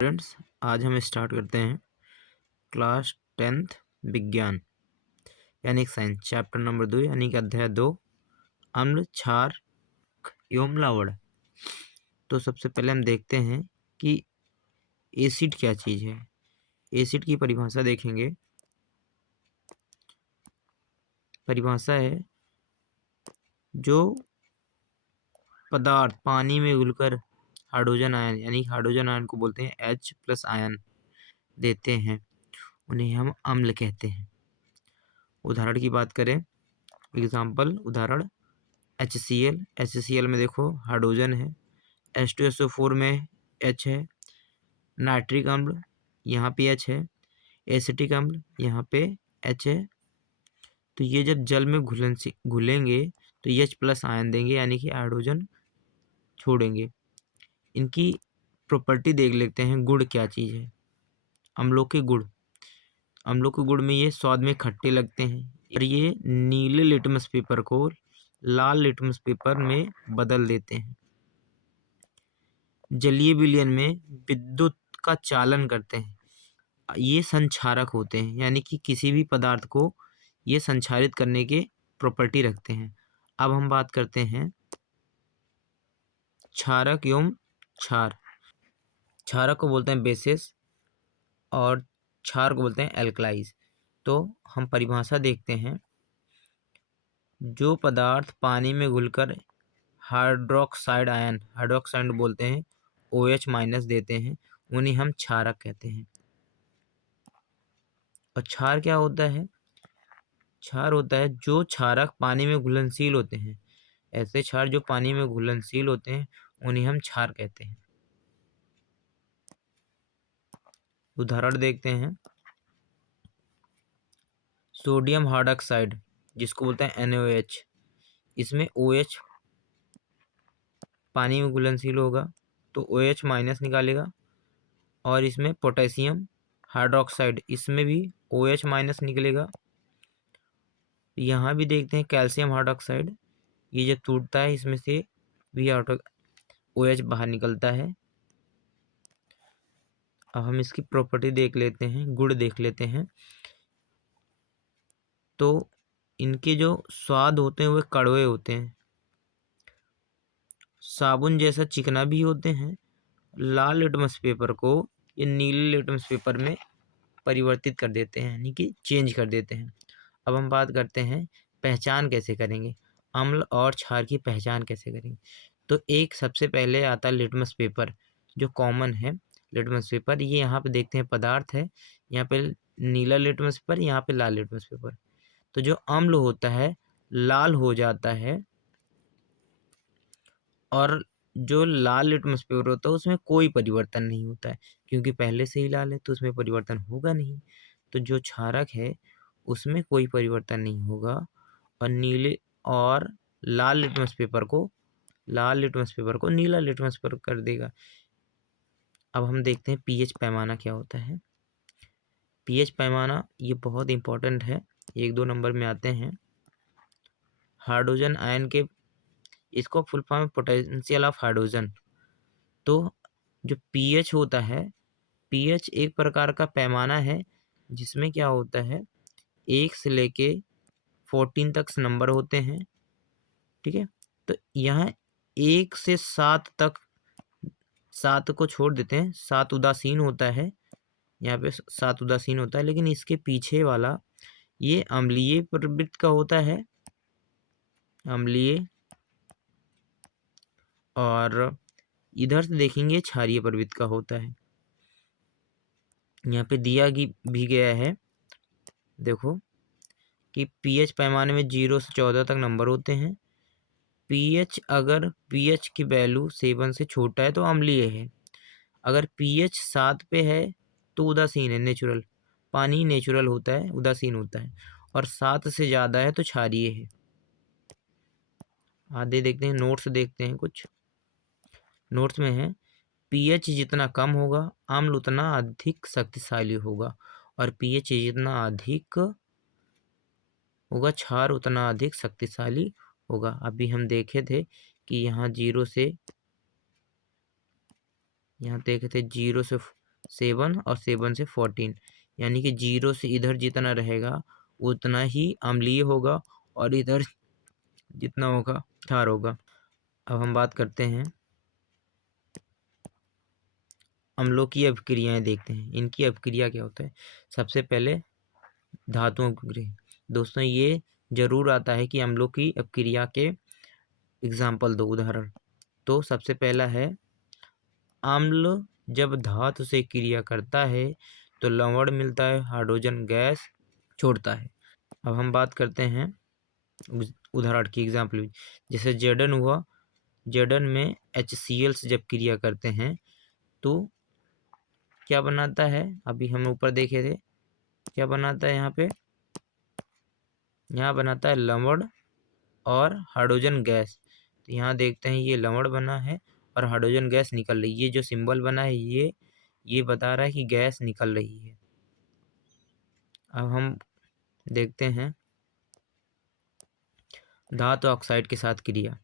Friends, आज हम start करते हैं क्लास 10th विज्ञान यानी साइंस चैप्टर नंबर 2 यानी कि अध्याय 2 अम्ल क्षार एवं लवण। तो सबसे पहले हम देखते हैं कि एसिड क्या चीज़ है। एसिड की परिभाषा देखेंगे। परिभाषा है जो पदार्थ पानी में घुलकर हाइड्रोजन आयन यानी हाइड्रोजन आयन को बोलते हैं H+ आयन देते हैं, उन्हें हम अम्ल कहते हैं। उदाहरण की बात करें, एग्जाम्पल उदाहरण HCl में देखो हाइड्रोजन है, H2SO4 में H है, नाइट्रिक अम्ल यहाँ पे H है, एसिटिक अम्ल यहाँ पे H है। तो ये जब जल में घुलेंगे तो H+ आयन देंगे यानी कि हाइड्रोजन छोड़ेंगे। इनकी प्रॉपर्टी देख लेते हैं, गुण क्या चीज़ है। अम्लों के गुण, अम्लों के गुण में ये स्वाद में खट्टे लगते हैं और ये नीले लिटमस पेपर को लाल लिटमस पेपर में बदल देते हैं। जलीय विलयन में विद्युत का चालन करते हैं। ये संक्षारक होते हैं यानी कि किसी भी पदार्थ को ये संक्षारित करने के प्रॉपर्टी रखते हैं। अब हम बात करते हैं क्षारक एवं क्षार। क्षारक को बोलते हैं बेसिस और क्षार को बोलते हैं एल्कलाइज। तो हम परिभाषा देखते हैं। जो पदार्थ पानी में घुलकर हाइड्रोक्साइड बोलते हैं, OH- देते हैं, उन्हें हम क्षारक कहते हैं। और क्षार क्या होता है? क्षार होता है जो क्षारक पानी में घुलनशील होते हैं। ऐसे क्षार जो पानी में घुलनशील होते हैं उन्हें हम क्षार कहते हैं। उदाहरण देखते हैं। सोडियम हाइड्रोक्साइड जिसको बोलते हैं NaOH, इसमें OH पानी में घुलनशील होगा तो OH- निकालेगा। और इसमें पोटेशियम हाइड्रोक्साइड, इसमें भी OH- निकलेगा। यहाँ भी देखते हैं कैल्शियम हाइड्रोक्साइड, ये जब टूटता है इसमें से भी OH बाहर निकलता है। अब हम इसकी प्रॉपर्टी देख लेते हैं, गुण देख लेते हैं। तो इनके जो स्वाद होते हैं वे कड़वे होते हैं, साबुन जैसा चिकना भी होते हैं। लाल लिटमस पेपर को ये नीले लिटमस पेपर में परिवर्तित कर देते हैं यानी कि चेंज कर देते हैं। अब हम बात करते हैं पहचान कैसे करेंगे, अम्ल और क्षार की पहचान कैसे करेंगे। तो एक सबसे पहले आता है लिटमस पेपर जो कॉमन है। लिटमस पेपर ये यहाँ पे देखते हैं पदार्थ है, यहाँ पे नीला लिटमस पेपर, यहाँ पे लाल लिटमस पेपर। तो जो अम्ल होता है लाल हो जाता है और जो लाल लिटमस पेपर होता है उसमें कोई परिवर्तन नहीं होता है, क्योंकि पहले से ही लाल है तो उसमें परिवर्तन होगा नहीं। तो जो क्षारक है उसमें कोई परिवर्तन नहीं होगा और नीले और लाल लिटमस पेपर को नीला लिटमस पेपर कर देगा। अब हम देखते हैं पीएच पैमाना क्या होता है। पीएच पैमाना ये बहुत इंपॉर्टेंट है, 1-2 नंबर में आते हैं। हाइड्रोजन आयन के, इसको full form potential of hydrogen. तो जो पीएच होता है, पीएच एक प्रकार का पैमाना है जिसमें क्या होता है 1 से लेके 14 तक नंबर होते हैं, ठीक है। तो यहाँ 1 से 7 तक, 7 को छोड़ देते हैं, 7 उदासीन होता है, यहाँ पे 7 उदासीन होता है। लेकिन इसके पीछे वाला ये अम्लीय प्रवृत्ति का होता है, अम्लीय। और इधर से देखेंगे क्षारीय प्रवृत्ति का होता है। यहाँ पे दिया भी गया है, देखो कि पीएच पैमाने में 0 से 14 तक नंबर होते हैं। पीएच, अगर पीएच की वैल्यू 7 से छोटा है तो अम्लीय है। अगर पीएच 7 पे है तो उदासीन है, नेचुरल। पानी नेचुरल होता है, उदासीन होता है। और 7 से ज़्यादा है तो क्षारीय है। आगे देखते हैं, नोट्स देखते हैं कुछ। नोट्स में है पीएच जितना कम होगा अम्ल उतना अधिक शक्तिशाली होगा, और पीएच जितना अधिक होगा क्षार उतना अधिक शक्तिशाली होगा। अभी हम देखे थे कि यहाँ 0 से, यहाँ देखे थे 0 से 7 और 7 से 14, यानी कि 0 से इधर जितना रहेगा उतना ही अम्लीय होगा और इधर जितना होगा क्षार होगा। अब हम बात करते हैं अम्लों की अभिक्रियाएं, देखते हैं इनकी अभिक्रिया क्या होता है। सबसे पहले धातुओं की गृह। दोस्तों ये जरूर आता है कि अम्लों की अभिक्रिया के एग्जाम्पल दो, उदाहरण। तो सबसे पहला है अम्ल जब धातु से क्रिया करता है तो लवण मिलता है, हाइड्रोजन गैस छोड़ता है। अब हम बात करते हैं उदाहरण की एग्जाम्पल, जैसे जेडन हुआ। जेडन में HCl से जब क्रिया करते हैं तो क्या बनाता है, अभी हम ऊपर देखे थे क्या बनाता है, यहाँ बनाता है लवण और हाइड्रोजन गैस। तो यहाँ देखते हैं ये लवण बना है और हाइड्रोजन गैस निकल रही है। ये जो सिंबल बना है ये बता रहा है कि गैस निकल रही है। अब हम देखते हैं धातु ऑक्साइड के साथ क्रिया।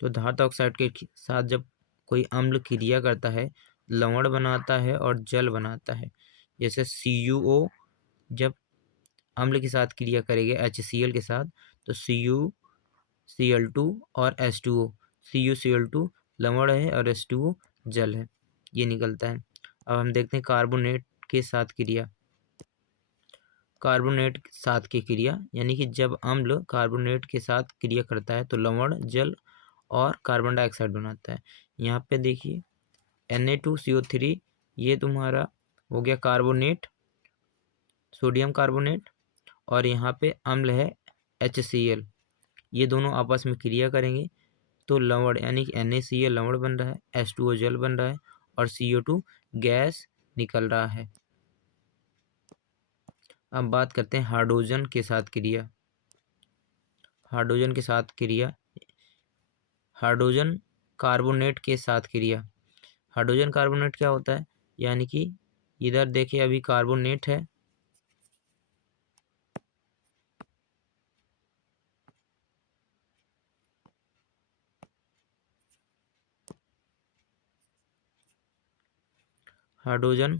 तो धातु ऑक्साइड के साथ जब कोई अम्ल क्रिया करता है, लवण बनाता है और जल बनाता है। जैसे CuO जब अम्ल के साथ क्रिया करेगा HCl के साथ तो CuCl2 और H2O। CuCl2 लवण है और H2O जल है, ये निकलता है। अब हम देखते हैं कार्बोनेट के साथ क्रिया। कार्बोनेट साथ की क्रिया, यानी कि जब अम्ल कार्बोनेट के साथ क्रिया करता है तो लवण, जल और कार्बन डाइऑक्साइड बनाता है। यहाँ पे देखिए Na2CO3, ये तुम्हारा हो गया कार्बोनेट, सोडियम कार्बोनेट, और यहाँ पे अम्ल है HCl। ये दोनों आपस में क्रिया करेंगे तो लवण यानी कि NaCl लवण बन रहा है, H2O जल बन रहा है और CO2 गैस निकल रहा है। अब बात करते हैं हाइड्रोजन के साथ क्रिया। हाइड्रोजन के साथ क्रिया, हाइड्रोजन कार्बोनेट के साथ क्रिया। हाइड्रोजन कार्बोनेट क्या होता है, यानी कि इधर देखिए अभी कार्बोनेट है, हाइड्रोजन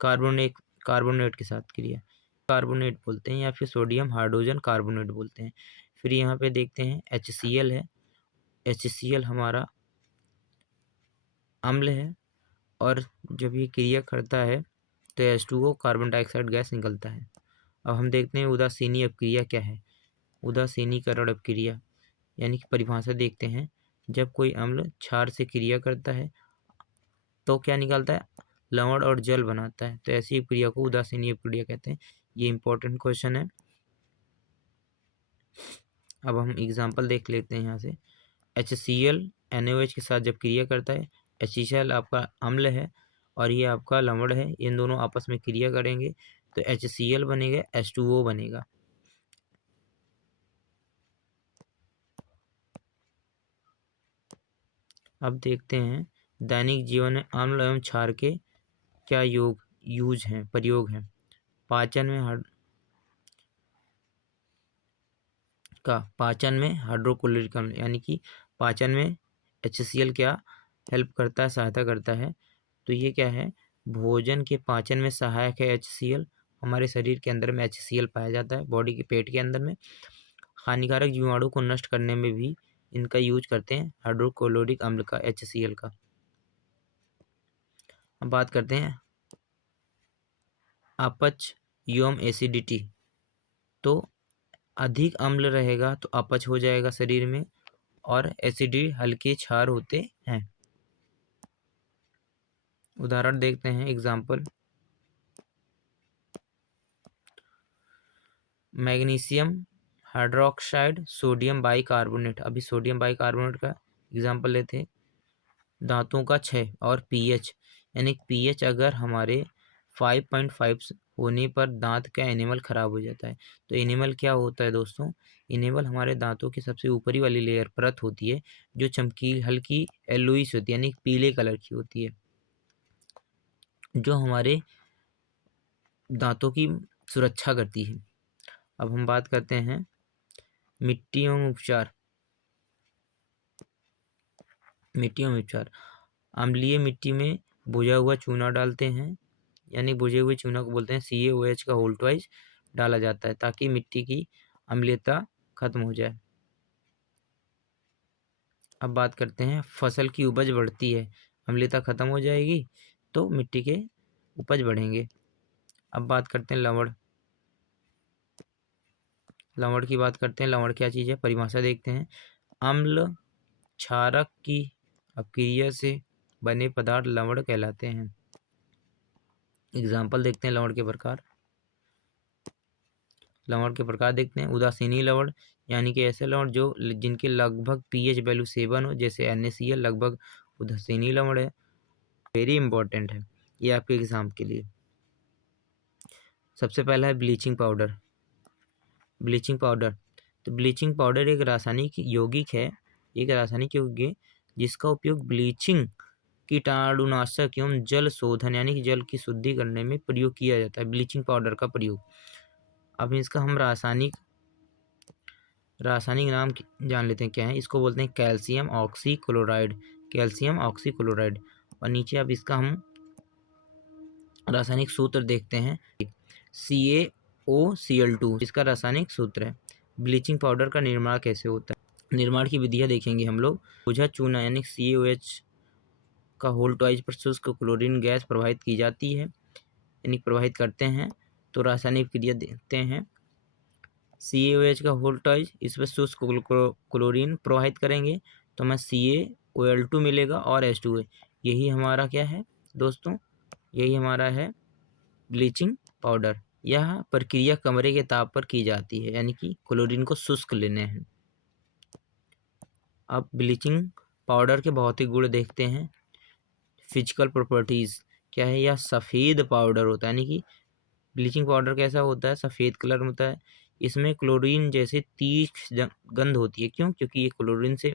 कार्बोनेट के साथ क्रिया कार्बोनेट बोलते हैं या फिर सोडियम हाइड्रोजन कार्बोनेट बोलते हैं। फिर यहाँ पे देखते हैं HCl है। HCl हमारा अम्ल है और जब ये क्रिया करता है तो H2O कार्बन डाइऑक्साइड गैस निकलता है। अब हम देखते हैं उदासीनी अपक्रिया क्या है। उदासीनीकरण अपक्रिया यानी कि परिभाषा देखते हैं। जब कोई अम्ल क्षार से क्रिया करता है तो क्या निकलता है, लवण और जल बनाता है। तो ऐसी अपक्रिया को उदासीनी अपक्रिया कहते हैं। ये इंपॉर्टेंट क्वेश्चन है। अब हम एग्जाम्पल देख लेते हैं यहाँ से। HCl NaOH के साथ जब क्रिया करता है, HCl आपका अम्ल है और ये आपका लवण है, इन दोनों आपस में क्रिया करेंगे तो HCl बनेगा, H2O बनेगा। अब देखते हैं दैनिक जीवन में अम्ल एवं क्षार के क्या प्रयोग हैं। पाचन में हाइड्रोक्लोरिक अम्ल, यानी कि पाचन में HCl क्या हेल्प करता है, सहायता करता है। तो ये क्या है, भोजन के पाचन में सहायक है HCl। हमारे शरीर के अंदर में HCl पाया जाता है, बॉडी के पेट के अंदर में। हानिकारक जीवाणु को नष्ट करने में भी इनका यूज करते हैं, हाइड्रोक्लोरिक अम्ल का, HCl का। अब बात करते हैं अपच एवं एसिडिटी। तो अधिक अम्ल रहेगा तो अपच हो जाएगा शरीर में और एसिडिटी हल्के क्षार होते हैं। उदाहरण देखते हैं example. Magnesium hydroxide, sodium bicarbonate. अभी सोडियम बाइकार्बोनेट का एग्जाम्पल लेते हैं। दांतों का क्षय और pH, यानी pH अगर हमारे 5.5 होने पर दांत का एनिमल खराब हो जाता है। तो एनिमल क्या होता है दोस्तों, एनिमल हमारे दांतों की सबसे ऊपरी वाली लेयर परत होती है जो चमकीली हल्की येलोइश होती है, यानी पीले कलर की होती है, जो हमारे दांतों की सुरक्षा करती है। अब हम बात करते हैं मिट्टी एवं उपचार। अम्लीय मिट्टी में भुजा हुआ चूना डालते हैं, यानी भुजे हुए चूना को बोलते हैं CaOH का होल ट्वाइस डाला जाता है ताकि मिट्टी की अम्लीयता खत्म हो जाए। अब बात करते हैं, फसल की उपज बढ़ती है, अम्लीयता खत्म हो जाएगी तो मिट्टी के उपज बढ़ेंगे। अब बात करते हैं लवण। लवण की बात करते हैं, लवण क्या चीज़ है, परिभाषा देखते हैं। अम्ल क्षारक की अपक्रिया से बने पदार्थ लवण कहलाते हैं। एग्जाम्पल देखते हैं लवण के प्रकार। लवण के प्रकार देखते हैं, उदासीनी लवण यानी कि ऐसे लवण जो जिनके लगभग pH वैल्यू 7 हो, जैसे NaCl लगभग उदासीनी लवण है। वेरी इंपॉर्टेंट है ये आपके एग्जाम के लिए। सबसे पहला है ब्लीचिंग पाउडर। ब्लीचिंग पाउडर, तो ब्लीचिंग पाउडर एक रासायनिक यौगिक है, एक रासायनिक यौगिक है जिसका उपयोग ब्लीचिंग, कीटाणुनाशक एवं जल शोधन यानी कि जल की शुद्धि करने में प्रयोग किया जाता है। ब्लीचिंग पाउडर का प्रयोग। अब इसका हम रासायनिक नाम जान लेते हैं क्या है। इसको बोलते हैं कैल्शियम ऑक्सीक्लोराइड। Calcium oxychloride. और नीचे अब इसका हम रासायनिक सूत्र देखते हैं। CaOCl2 इसका रासायनिक सूत्र है। ब्लीचिंग पाउडर का निर्माण कैसे होता है, निर्माण की विधियाँ देखेंगे हम लोग। भुजा चूना यानी CaOH का होल ट्वाइस पर शुष्क क्लोरीन गैस प्रवाहित की जाती है, यानी प्रवाहित करते हैं तो रासायनिक क्रिया देखते हैं। CaOH का होल ट्वाइस इस पर शुष्क क्लोरीन प्रवाहित करेंगे तो हमें CaOL2 मिलेगा और H2O। यही हमारा क्या है दोस्तों, यही हमारा है ब्लीचिंग पाउडर। यह प्रक्रिया कमरे के ताप पर की जाती है, यानी कि क्लोरीन को शुष्क लेने हैं। अब ब्लीचिंग पाउडर के भौतिक गुण देखते हैं। फिजिकल प्रॉपर्टीज़ क्या है, यह सफ़ेद पाउडर होता है, यानी कि ब्लीचिंग पाउडर कैसा होता है, सफ़ेद कलर में होता है। इसमें क्लोरीन जैसे तीक्ष्ण गंध होती है। क्यों, क्योंकि ये क्लोरीन से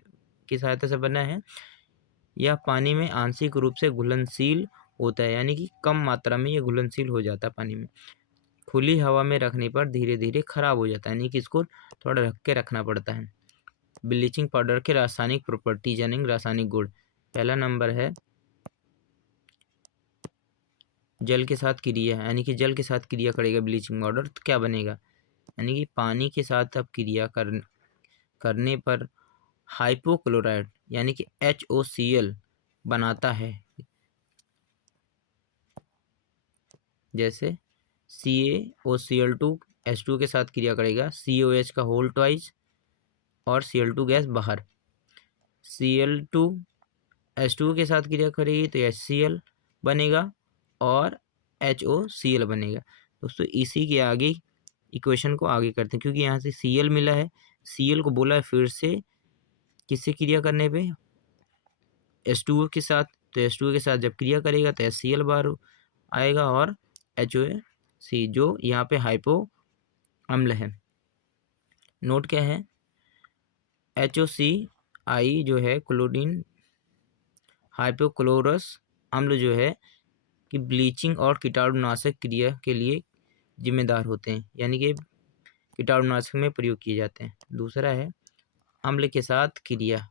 की सहायता से बना है। यह पानी में आंशिक रूप से घुलनशील होता है, यानी कि कम मात्रा में ये घुलनशील हो जाता है पानी में। खुली हवा में रखने पर धीरे धीरे खराब हो जाता है, यानी कि इसको थोड़ा ढक के रखना पड़ता है। ब्लीचिंग पाउडर के रासायनिक प्रॉपर्टीज यानी रासायनिक गुण। पहला नंबर है जल के साथ क्रिया, यानी कि जल के साथ क्रिया करेगा ब्लीचिंग पाउडर तो क्या बनेगा, यानी कि पानी के साथ अब क्रिया करने पर हाइपोक्लोराइड यानी कि HOCl बनाता है। जैसे CaOCl2 H2 के साथ क्रिया करेगा, COH का होल ट्वाइस और Cl2 गैस बाहर। Cl2 H2 के साथ क्रिया करेगी तो HCl बनेगा और HOCl बनेगा। दोस्तों इसी के आगे इक्वेशन को आगे करते हैं, क्योंकि यहाँ से Cl मिला है, Cl को बोला है फिर से किससे क्रिया करने पे, H2O के साथ। तो H2O के साथ जब क्रिया करेगा तो HCl बाहर आएगा और HOC जो यहाँ पे हाइपो अम्ल है। नोट क्या है, HOCl जो है क्लोरीन हाइपोक्लोरस अम्ल जो है कि ब्लीचिंग और कीटाणुनाशक क्रिया के लिए जिम्मेदार होते हैं, यानी कि कीटाणुनाशक में प्रयोग किए जाते हैं। दूसरा है अम्ल के साथ क्रिया,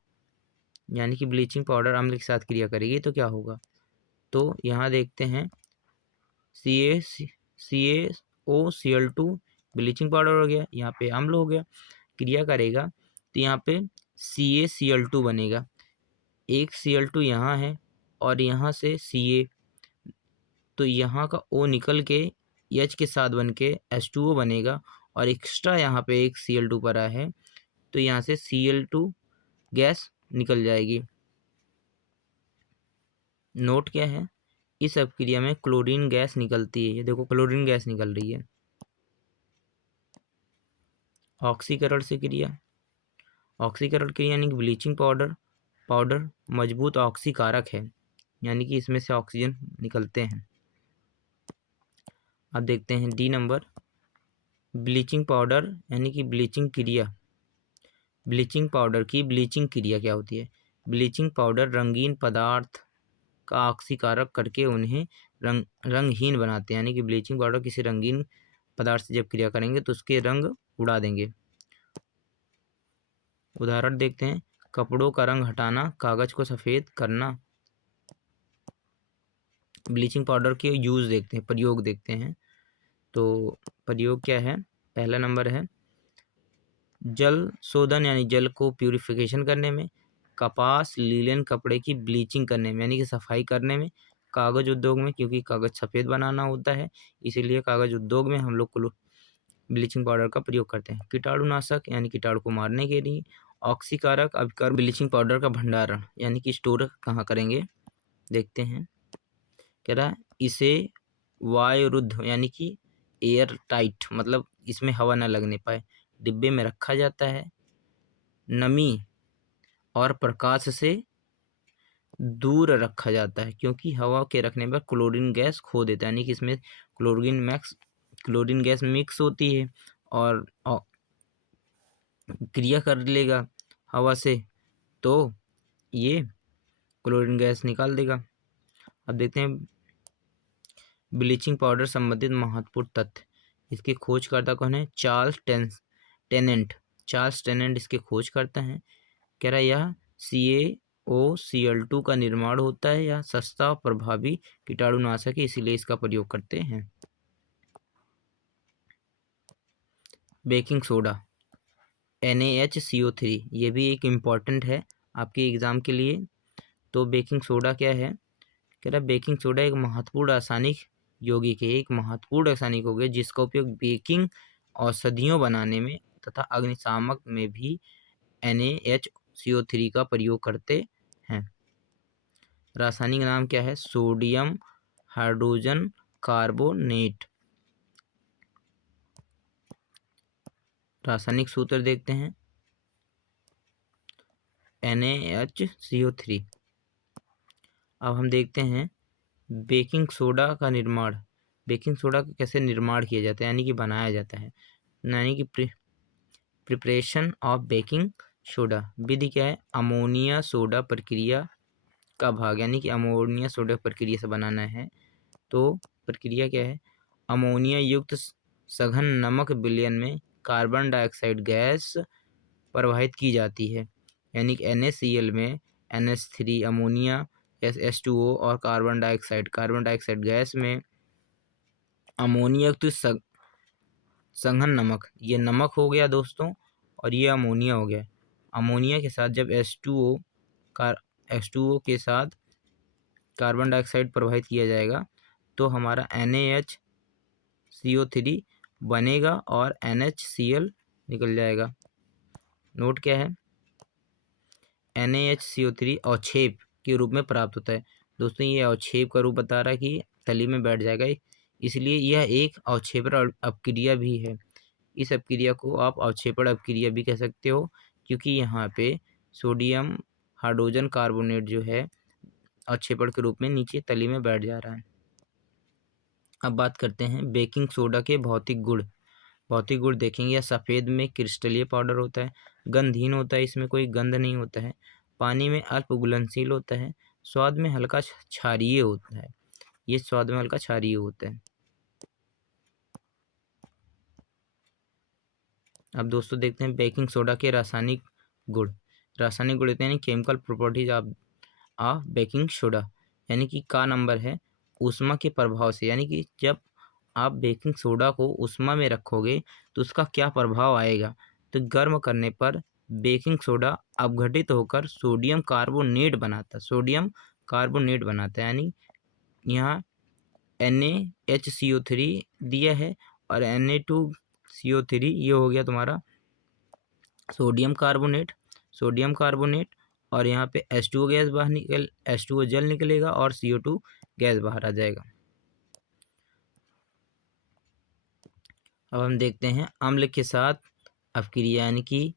यानी कि ब्लीचिंग पाउडर अम्ल के साथ क्रिया करेगी तो क्या होगा। तो यहाँ देखते हैं CaOCl2 ब्लीचिंग पाउडर हो गया, यहाँ पे अम्ल हो गया, क्रिया करेगा तो यहाँ पे CaCl2 बनेगा। एक Cl2 यहाँ है और यहाँ से Ca, तो यहाँ का O निकल के H के साथ बन के H2O बनेगा और एक्स्ट्रा यहाँ पे एक Cl2 पड़ा है तो यहाँ से Cl2 गैस निकल जाएगी। नोट क्या है, इस अपक्रिया में क्लोरीन गैस निकलती है। ये देखो क्लोरीन गैस निकल रही है। ऑक्सीकरण से क्रिया, ऑक्सीकरण क्रिया यानी कि ब्लीचिंग पाउडर मजबूत ऑक्सीकारक है, यानी कि इसमें से ऑक्सीजन निकलते हैं। अब देखते हैं D नंबर, ब्लीचिंग पाउडर यानी कि ब्लीचिंग क्रिया। ब्लीचिंग पाउडर की ब्लीचिंग क्रिया क्या होती है, ब्लीचिंग पाउडर रंगीन पदार्थ का ऑक्सीकारक करके उन्हें रंगहीन बनाते हैं, यानी कि ब्लीचिंग पाउडर किसी रंगीन पदार्थ से जब क्रिया करेंगे तो उसके रंग उड़ा देंगे। उदाहरण देखते हैं, कपड़ों का रंग हटाना, कागज को सफ़ेद करना। ब्लीचिंग पाउडर के यूज़ देखते हैं, प्रयोग देखते हैं। तो प्रयोग क्या है, पहला नंबर है जल शोधन यानी जल को प्यूरिफिकेशन करने में, कपास लीलन कपड़े की ब्लीचिंग करने में यानी कि सफाई करने में, कागज़ उद्योग में क्योंकि कागज़ सफ़ेद बनाना होता है, इसीलिए कागज़ उद्योग में हम लोग ब्लीचिंग पाउडर का प्रयोग करते हैं। कीटाणुनाशक यानी कीटाणु को मारने के लिए, ऑक्सीकारक अभिकारक ब्लीचिंग पाउडर का भंडारण यानी कि स्टोर कहाँ करेंगे, देखते हैं। कह रहा है इसे वायुरुद्ध यानी कि एयर टाइट, मतलब इसमें हवा न लगने पाए, डिब्बे में रखा जाता है। नमी और प्रकाश से दूर रखा जाता है क्योंकि हवा के रखने पर क्लोरीन गैस खो देता है, यानी कि इसमें क्लोरीन गैस मिक्स होती है और क्रिया कर लेगा हवा से, तो ये क्लोरीन गैस निकाल देगा। अब देखते हैं ब्लीचिंग पाउडर संबंधित महत्वपूर्ण तथ्य। इसके खोजकर्ता कौन है, टेनेंट चार्ल्स टेनेंट इसके खोजकर्ता हैं। कह रहा है यह CaOCl2 का निर्माण होता है, यह सस्ता और प्रभावी कीटाणुनाशक है, इसीलिए इसका प्रयोग करते हैं। बेकिंग सोडा NaHCO3 ये भी एक इम्पॉर्टेंट है आपके एग्ज़ाम के लिए। तो बेकिंग सोडा क्या है, कह रहा है बेकिंग सोडा एक महत्वपूर्ण रासायनिक यौगिक है, एक महत्वपूर्ण रासायनिक यौगिक है जिसका उपयोग बेकिंग औषधियों बनाने में तथा अग्निशामक में भी NaHCO3 का प्रयोग करते हैं। रासायनिक नाम क्या है, सोडियम हाइड्रोजन कार्बोनेट। रासायनिक सूत्र देखते हैं, NaHCO3। अब हम देखते हैं बेकिंग सोडा का निर्माण, बेकिंग सोडा का कैसे निर्माण किया जाता है यानी कि बनाया जाता है, यानी कि प्रिपरेशन ऑफ बेकिंग सोडा। विधि क्या है, अमोनिया सोडा प्रक्रिया का भाग, यानी कि अमोनिया सोडा प्रक्रिया से बनाना है। तो प्रक्रिया क्या है, अमोनिया युक्त सघन नमक विलयन में कार्बन डाइऑक्साइड गैस प्रवाहित की जाती है, यानी कि NaCl में NH3 अमोनिया H2O और कार्बन डाइऑक्साइड गैस में अमोनिया युक्त सघन नमक, ये नमक हो गया दोस्तों और ये अमोनिया हो गया। अमोनिया के साथ जब H2O के साथ कार्बन डाइऑक्साइड प्रवाहित किया जाएगा तो हमारा NaHCO3 बनेगा और NaCl निकल जाएगा। नोट क्या है, NaHCO3 अवक्षेप के रूप में प्राप्त होता है। दोस्तों ये अवक्षेप का रूप बता रहा है कि तली में बैठ जाएगा, इसलिए यह एक अवक्षेपण अपक्रिया भी है। इस अपक्रिया को आप अवक्षेपण अपक्रिया भी कह सकते हो क्योंकि यहाँ पे सोडियम हाइड्रोजन कार्बोनेट जो है अवक्षेपण के रूप में नीचे तली में बैठ जा रहा है। अब बात करते हैं बेकिंग सोडा के भौतिक गुण। भौतिक गुण देखेंगे, यह सफ़ेद में क्रिस्टलीय पाउडर होता है, गंधहीन होता है, इसमें कोई गंध नहीं होता है, पानी में अल्प घुलनशील होता है, स्वाद में हल्का क्षारीय होता है, ये स्वाद में हल्का क्षारीय होता है। अब दोस्तों देखते हैं बेकिंग सोडा के रासायनिक गुण। रासायनिक गुण देते हैं chemical properties of baking soda, यानी कि का नंबर है ऊष्मा के प्रभाव से, यानी कि जब आप बेकिंग सोडा को ऊष्मा में रखोगे तो उसका क्या प्रभाव आएगा, तो गर्म करने पर बेकिंग सोडा अपघटित होकर सोडियम कार्बोनेट बनाता है, यानी यहाँ NaHCO3 दिया है और Na2CO3 ये हो गया तुम्हारा सोडियम कार्बोनेट और यहाँ पे H2O गैस H2O जल निकलेगा और CO2 गैस बाहर आ जाएगा। अब हम देखते हैं अम्ल के साथ अपक्रिया, यानी कि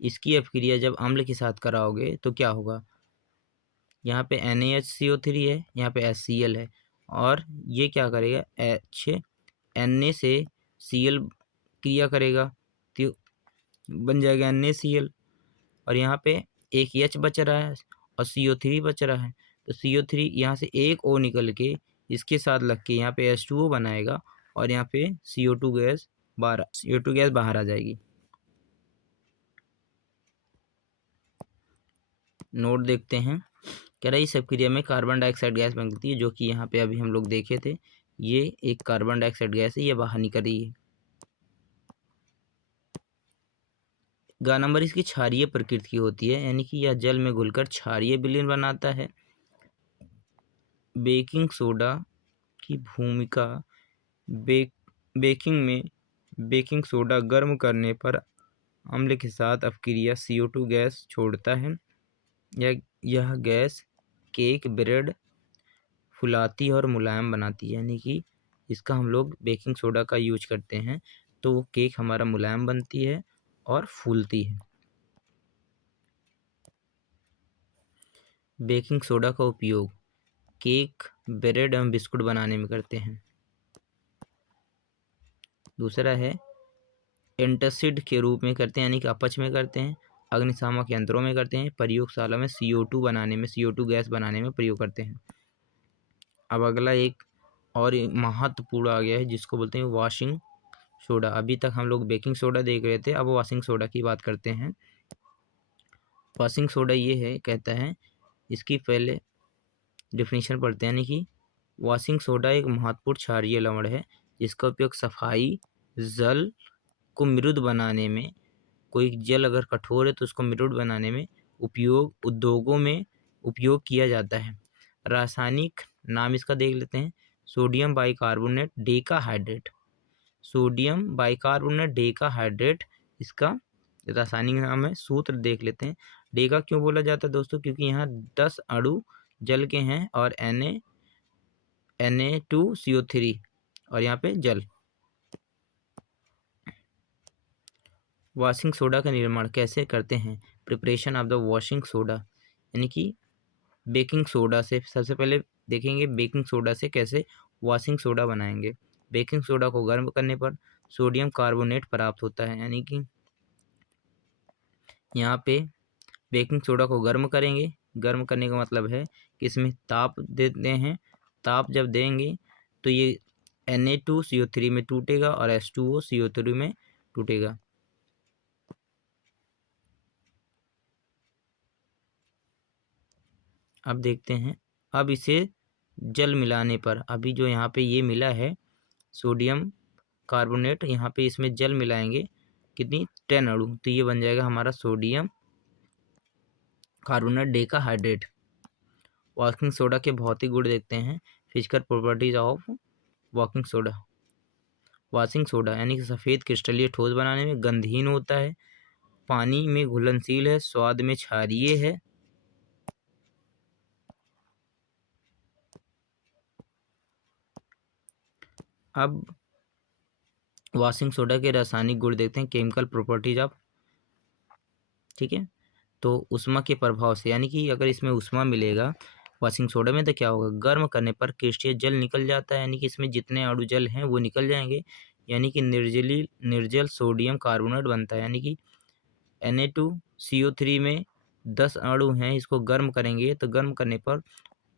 इसकी अपक्रिया जब अम्ल के साथ कराओगे तो क्या होगा, यहाँ पे NaHCO3 है, यहाँ पे HCl है और ये क्या करेगा Na से Cl क्रिया करेगा तो बन जाएगा NaCl और यहाँ पे एक H बच रहा है और CO3 बच रहा है, तो CO3 यहाँ से एक O निकल के इसके साथ लग के यहाँ पे H2O बनाएगा और यहाँ पे CO2 गैस बाहर आ जाएगी। नोट देखते हैं कह रहा है इस अभिक्रिया में कार्बन डाइऑक्साइड गैस बनती है, जो कि यहाँ पे अभी हम लोग देखे थे। ये एक कार्बन डाइऑक्साइड गैस है, ये बाहर निकल रही है। गा नंबर इसकी क्षारीय प्रकृति की होती है, यानी कि यह जल में घुलकर क्षारीय विलयन बनाता है। बेकिंग सोडा की भूमिका बेकिंग में बेकिंग सोडा गर्म करने पर अम्ल के साथ अपक्रिया CO2 गैस छोड़ता है। यह गैस केक ब्रेड फुलाती है और मुलायम बनाती है, यानी कि इसका हम लोग बेकिंग सोडा का यूज करते हैं तो वो केक हमारा मुलायम बनती है और फूलती है। बेकिंग सोडा का उपयोग केक ब्रेड एवं बिस्कुट बनाने में करते हैं। दूसरा है एंटासिड के रूप में करते हैं, यानी कि अपच में करते हैं, अग्निशामक यंत्रों में करते हैं, प्रयोगशाला में CO2 बनाने में, CO2 गैस बनाने में प्रयोग करते हैं। अब अगला एक और महत्वपूर्ण आ गया है जिसको बोलते हैं वॉशिंग सोडा। अभी तक हम लोग बेकिंग सोडा देख रहे थे, अब वॉशिंग सोडा की बात करते हैं। वॉशिंग सोडा ये है, कहता है इसकी पहले डिफिनीशन पढ़ते हैं, यानी कि वॉशिंग सोडा एक महत्वपूर्ण क्षारीय लवण है जिसका उपयोग सफाई जल को मृदु बनाने में, कोई जल अगर कठोर है तो उसको मृदु बनाने में उद्योगों में उपयोग किया जाता है। रासायनिक नाम इसका देख लेते हैं, sodium bicarbonate decahydrate. Sodium bicarbonate decahydrate इसका रासायनिक नाम है। सूत्र देख लेते हैं। डेका क्यों बोला जाता है दोस्तों, क्योंकि यहाँ 10 अणु जल के हैं और Na2CO3 और यहाँ पे जल। वॉशिंग सोडा का निर्माण कैसे करते हैं? Preparation of the washing soda, यानी कि बेकिंग सोडा से सबसे पहले देखेंगे बेकिंग सोडा से कैसे वॉशिंग सोडा बनाएंगे। बेकिंग सोडा को गर्म करने पर सोडियम कार्बोनेट प्राप्त होता है, यानी कि यहाँ पे बेकिंग सोडा को गर्म करेंगे। गर्म करने का मतलब है कि इसमें ताप देते हैं। ताप जब देंगे तो ये Na2CO3 में टूटेगा और H2O CO3 में टूटेगा। अब देखते हैं, अब इसे जल मिलाने पर, अभी जो यहाँ पे ये मिला है सोडियम कार्बोनेट, यहाँ पे इसमें जल मिलाएंगे कितनी 10 अणु, तो ये बन जाएगा हमारा sodium carbonate decahydrate. Washing soda के भौतिक गुण देखते हैं। Physical properties of washing soda. Washing soda यानी कि सफ़ेद क्रिस्टलीय ठोस बनाने में गंधहीन होता है, पानी में घुलनशील है, स्वाद में क्षारीय है। अब वॉशिंग सोडा के रासायनिक गुण देखते हैं, केमिकल प्रॉपर्टीज ऑफ। ठीक है, तो उष्मा के प्रभाव से, यानी कि अगर इसमें उष्मा मिलेगा वॉशिंग सोडा में तो क्या होगा, गर्म करने पर क्रिस्टलीय जल निकल जाता है, यानी कि इसमें जितने अणु जल हैं वो निकल जाएंगे, यानी कि निर्जल सोडियम कार्बोनेट बनता है। यानी कि Na2CO3 में 10 अणु हैं, इसको गर्म करेंगे तो गर्म करने पर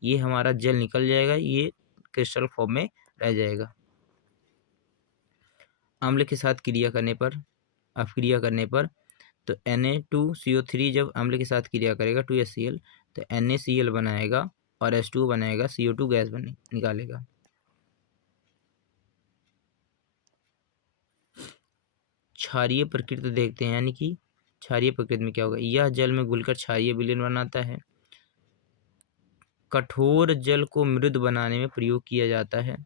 ये हमारा जल निकल जाएगा, ये क्रिस्टल फॉर्म में रह जाएगा। अम्ल के साथ क्रिया करने पर, अपक्रिया करने पर, तो Na2CO3 जब अम्ल के साथ क्रिया करेगा 2HCl तो NaCl बनाएगा और H2O बनाएगा, CO2 गैस निकालेगा। क्षारीय प्रकृति देखते हैं, यानी कि क्षारीय प्रकृति में क्या होगा, यह जल में घुलकर क्षारीय विलयन बनाता है। कठोर जल को मृदु बनाने में प्रयोग किया जाता है।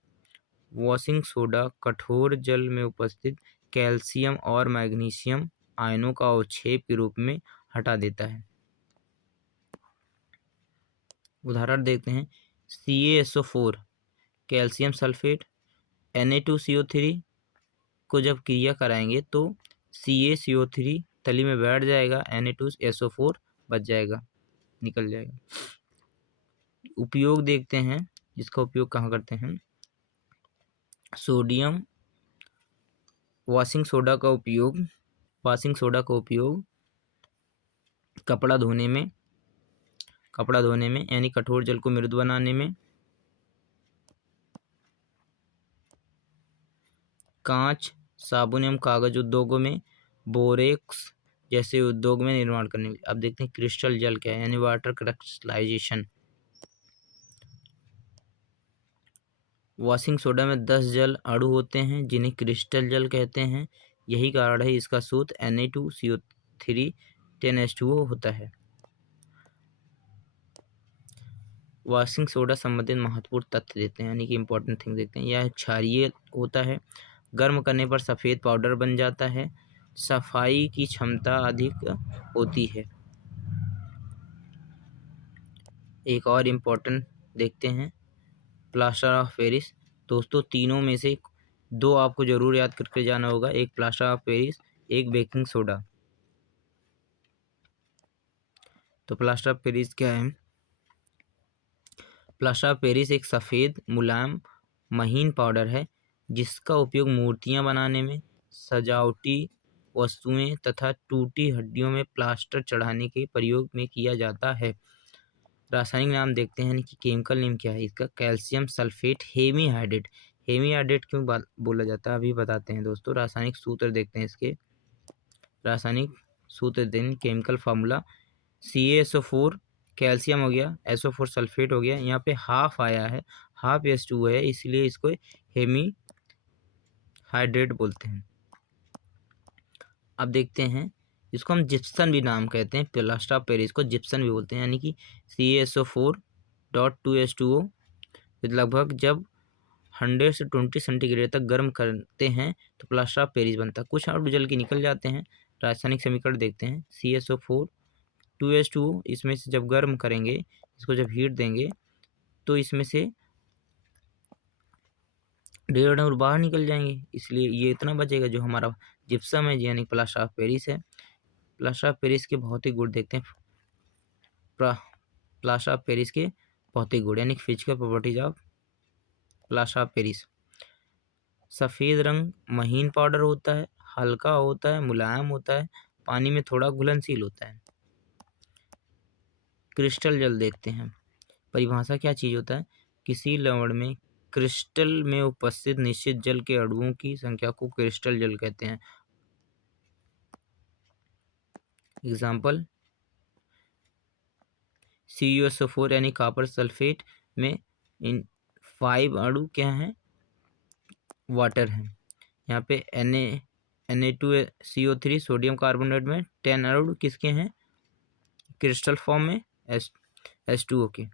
वॉशिंग सोडा कठोर जल में उपस्थित कैल्शियम और मैग्नीशियम आयनों का अवक्षेप के रूप में हटा देता है। उदाहरण देखते हैं, CaSO4 कैल्शियम सल्फेट, Na2CO3 को जब क्रिया कराएंगे तो CaCO3 तली में बैठ जाएगा, Na2SO4 बच जाएगा, निकल जाएगा। उपयोग देखते हैं, इसका उपयोग कहाँ करते हैं। सोडियम वॉशिंग सोडा का उपयोग कपड़ा धोने में यानी कठोर जल को मृदु बनाने में, कांच साबुन एवं कागज उद्योगों में, बोरेक्स जैसे उद्योग में निर्माण करने में। अब देखते हैं क्रिस्टल जल क्या है, यानी वाटर क्रिस्टलाइजेशन। वॉशिंग सोडा में 10 जल अणु होते हैं जिन्हें क्रिस्टल जल कहते हैं। यही कारण है इसका सूत्र Na2CO3 10H2O होता है। वॉशिंग सोडा संबंधित महत्वपूर्ण तथ्य देते हैं, यानी कि इंपॉर्टेंट थिंग देखते हैं। यह क्षारीय होता है, गर्म करने पर सफ़ेद पाउडर बन जाता है, सफाई की क्षमता अधिक होती है। एक और इम्पोर्टेंट देखते हैं, प्लास्टर ऑफ पेरिस। दोस्तों तीनों में से दो आपको जरूर याद करके जाना होगा, एक प्लास्टर ऑफ पेरिस, एक बेकिंग सोडा। तो प्लास्टर ऑफ पेरिस क्या है? प्लास्टर ऑफ पेरिस एक सफ़ेद मुलायम महीन पाउडर है जिसका उपयोग मूर्तियां बनाने में, सजावटी वस्तुएं तथा टूटी हड्डियों में प्लास्टर चढ़ाने के प्रयोग में किया जाता है। रासायनिक नाम देखते हैं, कि केमिकल नेम क्या है इसका? Calcium sulphate hemihydrate. हेमीहाइड्रेट क्यों बोला जाता है अभी बताते हैं दोस्तों। रासायनिक सूत्र देखते हैं इसके। रासायनिक सूत्र दें, केमिकल फार्मूला CaSO4 कैल्शियम हो गया, SO4 सल्फेट हो गया, यहाँ पे हाफ आया है, हाफ H2 है, इसलिए इसको हेमी हाइड्रेट बोलते हैं। अब देखते हैं, इसको हम जिप्सन भी नाम कहते हैं, प्लास्टर ऑफ पेरिस को जिप्सन भी बोलते हैं, यानी कि CaSO4.2H2O लगभग जब 100 से 20 सेंटीग्रेड तक गर्म करते हैं तो प्लास्टर ऑफ पेरिस बनता है। कुछ और जल के निकल जाते हैं। रासायनिक समीकरण देखते हैं, CaSO4 2H2O, इसमें से जब गर्म करेंगे, इसको जब हीट देंगे तो इसमें से डेढ़ और बाहर निकल जाएंगे, इसलिए ये इतना बचेगा जो हमारा जिप्सम है, यानी प्लास्टर ऑफ पेरिस है। प्लास्टर ऑफ पेरिस के भौतिक गुण देखते हैं। प्लास्टर ऑफ पेरिस के भौतिक गुण यानी physical properties of plaster of Paris. सफ़ेद रंग महीन पाउडर होता है, हल्का होता है, मुलायम होता है, पानी में थोड़ा घुलनशील होता है। क्रिस्टल जल देखते हैं। परिभाषा क्या चीज़ होता है? किसी लवण में क्रिस्टल में उपस्थित निश्चित जल के अणुओं की संख्या को क्रिस्टल जल कहते हैं। एग्जाम्पल, CuSO4 यानी कॉपर सल्फेट में इन 5 अणु क्या हैं? वाटर हैं। यहाँ पे Na2CO3 सोडियम कार्बोनेट में 10 अणु किसके हैं? क्रिस्टल फॉर्म में H2O के।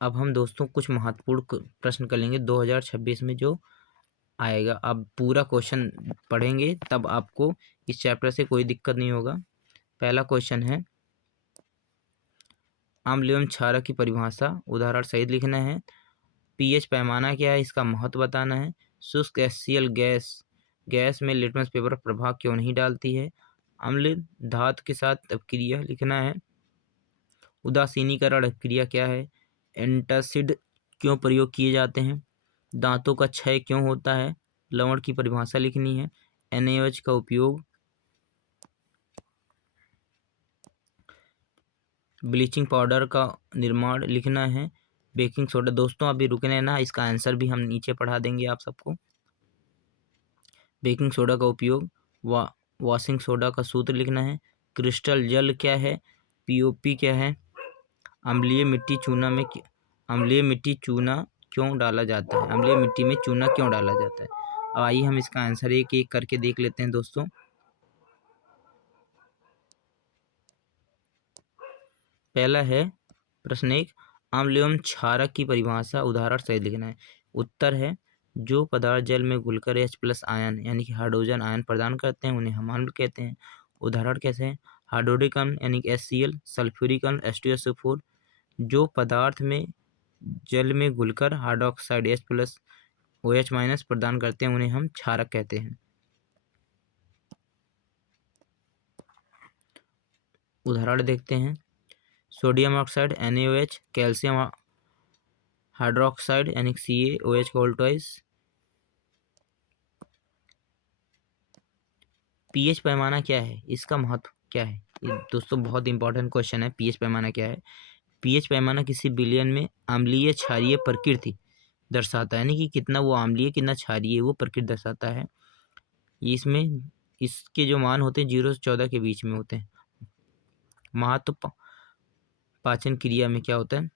अब हम दोस्तों कुछ महत्वपूर्ण प्रश्न कर लेंगे 2026 में जो आएगा। अब पूरा क्वेश्चन पढ़ेंगे तब आपको इस चैप्टर से कोई दिक्कत नहीं होगा। पहला क्वेश्चन है, अम्ल एवं क्षारक की परिभाषा उदाहरण सहित लिखना है। पीएच पैमाना क्या है, इसका महत्व बताना है। शुष्क HCl गैस में लिटमस पेपर प्रभाव क्यों नहीं डालती है। अम्ल धातु के साथ अपक्रिया लिखना है। उदासीनीकरण अपक्रिया क्या है। एंटासिड क्यों प्रयोग किए जाते हैं। दांतों का क्षय क्यों होता है। लवण की परिभाषा लिखनी है। NaOH का उपयोग ब्लीचिंग पाउडर का निर्माण लिखना है। बेकिंग सोडा, दोस्तों अभी रुकने ना, इसका आंसर भी हम नीचे पढ़ा देंगे आप सबको। बेकिंग सोडा का उपयोग, वॉशिंग सोडा का सूत्र लिखना है। क्रिस्टल जल क्या है। POP क्या है। अम्लीय मिट्टी चूना क्यों डाला जाता है। अम्लीय मिट्टी में चूना क्यों डाला जाता है। अब आइए हम इसका आंसर एक एक करके देख लेते हैं दोस्तों। पहला है प्रश्न 1, अम्ल एवं क्षारक की परिभाषा उदाहरण सहित लिखना है। उत्तर है, जो पदार्थ जल में घुलकर H+ आयन यानी कि हाइड्रोजन आयन प्रदान करते हैं उन्हें हम अम्ल कहते हैं। उदाहरण कैसे हैं? हाइड्रोडिक अम्ल यानी कि HCl, सल्फ्यूरिक अम्ल H2SO4। जो पदार्थ में जल में घुलकर हाइड्रोक्साइड H+ OH- प्रदान करते हैं उन्हें हम क्षारक कहते हैं। उदाहरण देखते हैं, sodium oxide NaOH, calcium hydroxide यानी CaOH का उल्टा। पीएच पैमाना क्या है, इसका महत्व क्या है। ये दोस्तों बहुत इंपॉर्टेंट क्वेश्चन है। पीएच पैमाना क्या है। पीएच पैमाना किसी विलयन में अम्लीय क्षारीय प्रकृति दर्शाता है, यानी कि कितना वो अम्लीय कितना क्षारीय वो प्रकृति दर्शाता है। इसमें इसके जो मान होते हैं 0 से 14 के बीच में होते हैं। महत्व पाचन क्रिया में क्या होता है।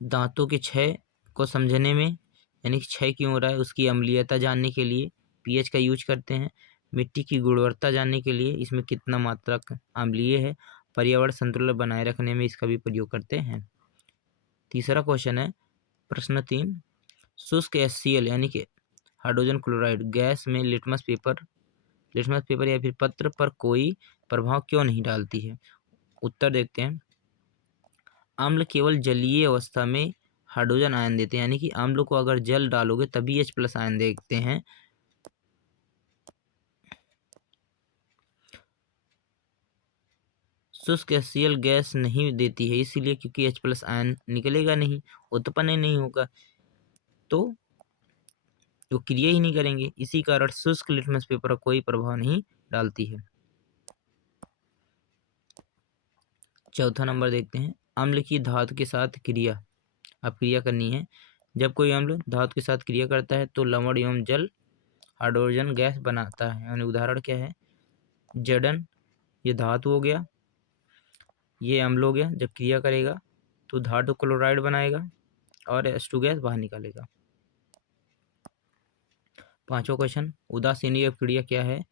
दांतों के क्षय को समझने में, यानी कि क्षय क्यों हो रहा है उसकी अम्लीयता जानने के लिए पीएच का यूज करते हैं। मिट्टी की गुणवत्ता जानने के लिए इसमें कितना मात्रा अम्लीय है। पर्यावरण संतुलन बनाए रखने में इसका भी प्रयोग करते हैं। तीसरा क्वेश्चन है प्रश्न 3, शुष्क HCl यानी कि हाइड्रोजन क्लोराइड गैस में लिटमस पेपर या फिर पत्र पर कोई प्रभाव क्यों नहीं डालती है। उत्तर देखते हैं। अम्ल केवल जलीय अवस्था में हाइड्रोजन आयन देते हैं, यानी कि अम्ल को अगर जल डालोगे तभी H+ आयन देखते हैं। शुष्क HCl गैस नहीं देती है इसीलिए क्योंकि H+ आयन निकलेगा नहीं, उत्पन्न ही नहीं होगा, तो वो क्रिया ही नहीं करेंगे। इसी कारण शुष्क लिटमस पेपर पर कोई प्रभाव नहीं डालती है। चौथा नंबर देखते हैं। अम्ल की धातु के साथ क्रिया, अब क्रिया करनी है। जब कोई अम्ल धातु के साथ क्रिया करता है तो लवण एवं जल हाइड्रोजन गैस बनाता है। यानी उदाहरण क्या है, जडन, ये धातु हो गया, ये अम्ल हो गया। जब क्रिया करेगा तो धातु क्लोराइड बनाएगा और H2 गैस बाहर निकालेगा। पांचवा क्वेश्चन, उदासीनी अभिक्रिया क्या है,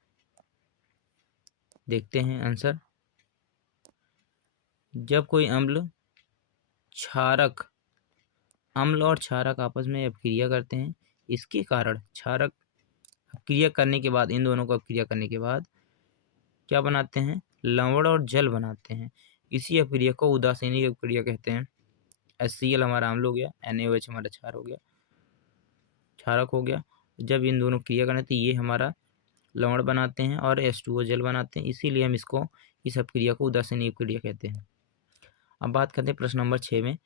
देखते हैं आंसर। जब कोई अम्ल और क्षारक आपस में अभिक्रिया करते हैं, इसके कारण क्षारक अभिक्रिया करने के बाद, इन दोनों को अभिक्रिया करने के बाद क्या बनाते हैं, लवण और जल बनाते हैं। इसी अभिक्रिया को उदासीनी अभिक्रिया कहते हैं। HCl हमारा अम्ल हो गया, NaOH हमारा क्षारक हो गया। जब इन दोनों क्रिया करने तो ये हमारा लवण बनाते हैं और H2O जल बनाते हैं, इसीलिए हम इस अभिक्रिया को उदासीनी अभिक्रिया कहते हैं। अब बात करते हैं प्रश्न नंबर 6 में,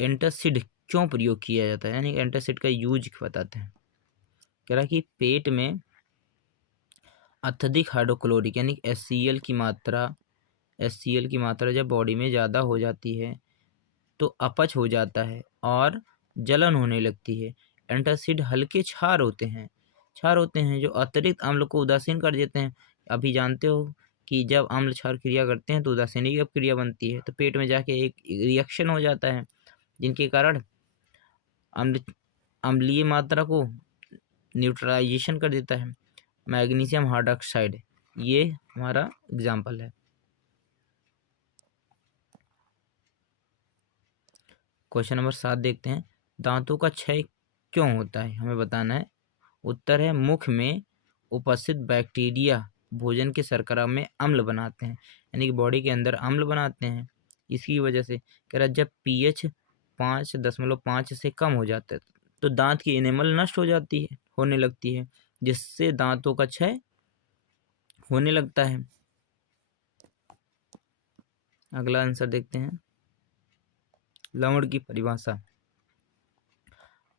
एंटासिड क्यों प्रयोग किया जाता है, यानी एंटासिड का यूज बताते हैं। कह रहा है कि पेट में अत्यधिक हाइड्रोक्लोरिक यानी HCl की मात्रा जब बॉडी में ज़्यादा हो जाती है तो अपच हो जाता है और जलन होने लगती है। एंटासिड हल्के क्षार होते हैं जो अतिरिक्त अम्ल को उदासीन कर देते हैं। अभी जानते हो कि जब अम्ल क्षार क्रिया करते हैं तो उदासीनी अपक्रिया बनती है, तो पेट में जाके एक रिएक्शन हो जाता है जिनके कारण अम्लीय मात्रा को न्यूट्रलाइजेशन कर देता है। मैग्नीशियम हाइड्रॉक्साइड ये हमारा एग्जाम्पल है। क्वेश्चन नंबर 7 देखते हैं। दांतों का क्षय क्यों होता है, हमें बताना है। उत्तर है मुख में उपस्थित बैक्टीरिया भोजन के शर्करा में अम्ल बनाते हैं, यानी कि बॉडी के अंदर अम्ल बनाते हैं। इसकी वजह से कह रहा जब pH 5.5 से कम हो जाता है तो दांत की इनेमल नष्ट होने लगती है, जिससे दांतों का क्षय होने लगता है। अगला आंसर देखते हैं। लवण की परिभाषा,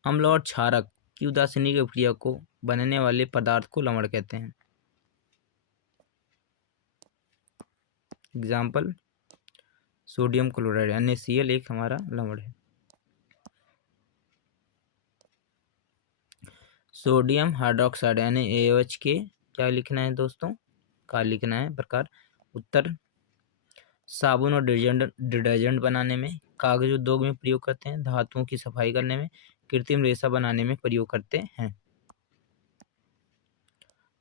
अम्ल और क्षारक की उदासीनी अभिक्रिया को बनने वाले पदार्थ को लवण कहते हैं। एग्जाम्पल सोडियम क्लोराइड NaCl एक हमारा लवण है। सोडियम हाइड्रोक्साइड NaOH के क्या लिखना है दोस्तों, का लिखना है प्रकार। उत्तर साबुन और डिटर्जेंट बनाने में, कागज उद्योग में प्रयोग करते हैं, धातुओं की सफाई करने में, कृत्रिम रेशा बनाने में प्रयोग करते हैं।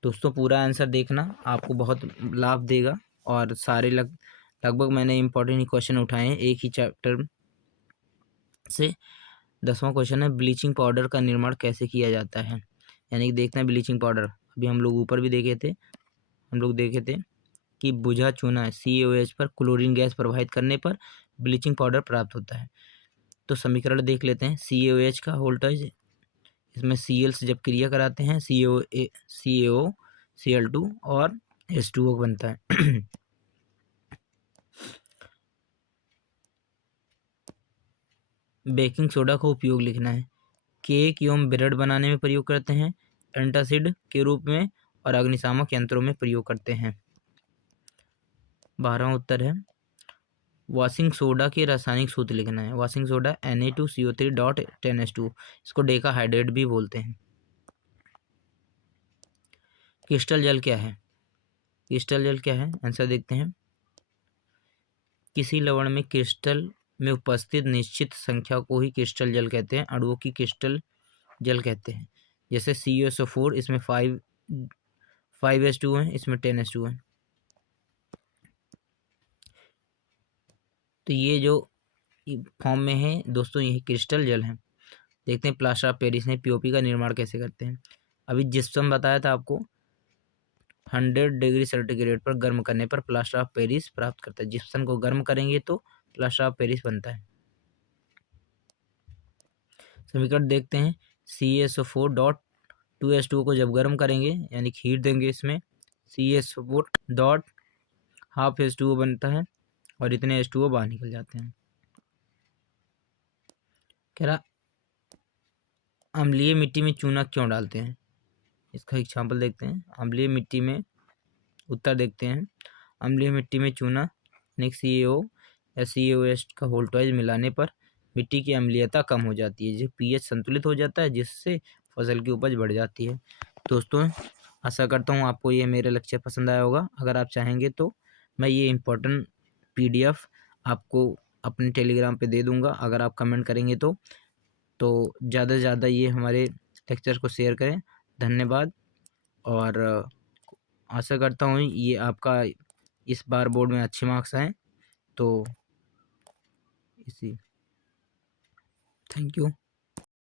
दोस्तों पूरा आंसर देखना, आपको बहुत लाभ देगा और सारे लगभग मैंने इंपॉर्टेंट क्वेश्चन उठाए हैं एक ही चैप्टर से। 10वां क्वेश्चन है, ब्लीचिंग पाउडर का निर्माण कैसे किया जाता है, यानी कि देखते हैं ब्लीचिंग पाउडर। अभी हम लोग ऊपर भी देखे थे कि बुझा चूना CaOH पर क्लोरीन गैस प्रवाहित करने पर ब्लीचिंग पाउडर प्राप्त होता है। तो समीकरण देख लेते हैं। CaOH का वोल्टेज, इसमें Cl से जब क्रिया कराते हैं CaCl2 और H2O बनता है। बेकिंग सोडा का उपयोग लिखना है। केक एवं ब्रेड बनाने में प्रयोग करते हैं, एंटासिड के रूप में और अग्निशामक यंत्रों में प्रयोग करते हैं। 12वां उत्तर है, वॉशिंग सोडा के रासायनिक सूत्र लिखना है। वॉशिंग सोडा Na2CO3.10H2, इसको डेकाहाइड्रेट भी बोलते हैं। क्रिस्टल जल क्या है, आंसर देखते हैं। किसी लवण में क्रिस्टल में उपस्थित निश्चित संख्या को ही क्रिस्टल जल कहते हैं, अणुओं की क्रिस्टल जल कहते हैं। जैसे CuSO4 इसमें 5H2 है, इसमें 10H2 है। तो ये जो फॉर्म में है दोस्तों, ये क्रिस्टल जल है। देखते हैं प्लास्टर ऑफ पेरिस में पीओपी का निर्माण कैसे करते हैं। अभी जिप्सम बताया था आपको, 100 डिग्री सेंटीग्रेड पर गर्म करने पर प्लास्टर ऑफ पेरिस प्राप्त करता है। जिप्सम को गर्म करेंगे तो प्लास्टर ऑफ पेरिस बनता है। समीकरण देखते हैं, CaSO4 डॉट 2H2O को जब गर्म करेंगे यानी हीट देंगे, इसमें CaSO4 डॉट हाफ H2O बनता है और इतने H2O बाहर निकल जाते हैं। कह रहा अम्लीय मिट्टी में चूना क्यों डालते हैं, इसका एग्जाम्पल देखते हैं। अम्लीय मिट्टी में उत्तर देखते हैं, अम्लीय मिट्टी में चूना CaO या CaOH का वोल्टेज मिलाने पर मिट्टी की अम्लीयता कम हो जाती है, जो pH संतुलित हो जाता है, जिससे फसल की उपज बढ़ जाती है। दोस्तों आशा करता हूँ आपको ये मेरा लेक्चर पसंद आया होगा। अगर आप चाहेंगे तो मैं ये इम्पोर्टेंट PDF आपको अपने टेलीग्राम पे दे दूँगा, अगर आप कमेंट करेंगे तो ज़्यादा से ज़्यादा ये हमारे लेक्चर को शेयर करें। धन्यवाद, और आशा करता हूँ ये आपका इस बार बोर्ड में अच्छे मार्क्स आएँ। तो इसी थैंक यू।